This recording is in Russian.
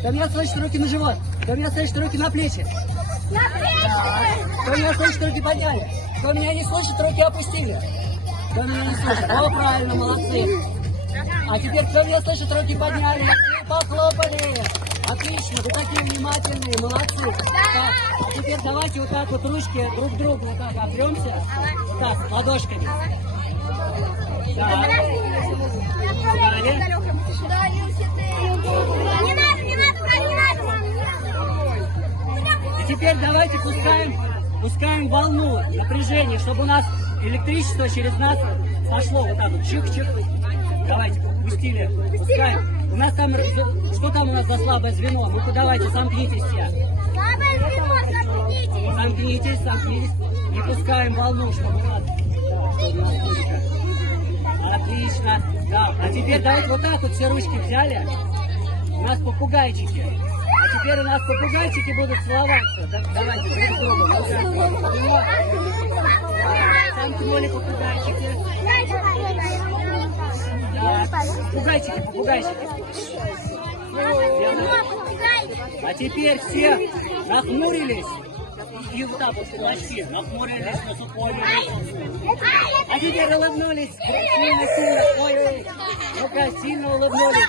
Кто меня слышит, руки на живот. Кто меня слышит, руки на плечи. На плечи! Кто меня слышит, руки подняли. Кто меня не слышит, руки опустили. Кто меня не слышит. О, правильно, молодцы. А теперь, кто меня слышит, руки подняли и похлопали. Отлично, вы такие внимательные, молодцы. Так, а теперь давайте вот так вот ручки друг к другу вот так опремся. Вот так, ладошками. Так. Далее. И теперь давайте пускаем волну напряжения, чтобы у нас электричество через нас сошло. Вот так вот, чих-чих. Давайте, пустили, пускаем. У нас там, что там у нас за слабое звено? Ну-ка давайте, замкнитесь все. Слабое звено, замкнитесь. Замкнитесь. И пускаем волну, чтобы у нас... Отлично. Да. А теперь давайте вот так вот все ручки взяли. У нас попугайчики. А теперь у нас попугайчики будут целоваться. Давайте друг друга. Замкнули попугайчики. Попугайчики. А теперь все нахмурились и вот так вот плащи. Нахмурились, насупорились. А теперь улыбнулись. Сильно. Ой-ой. Ну-ка, сильно улыбнулись.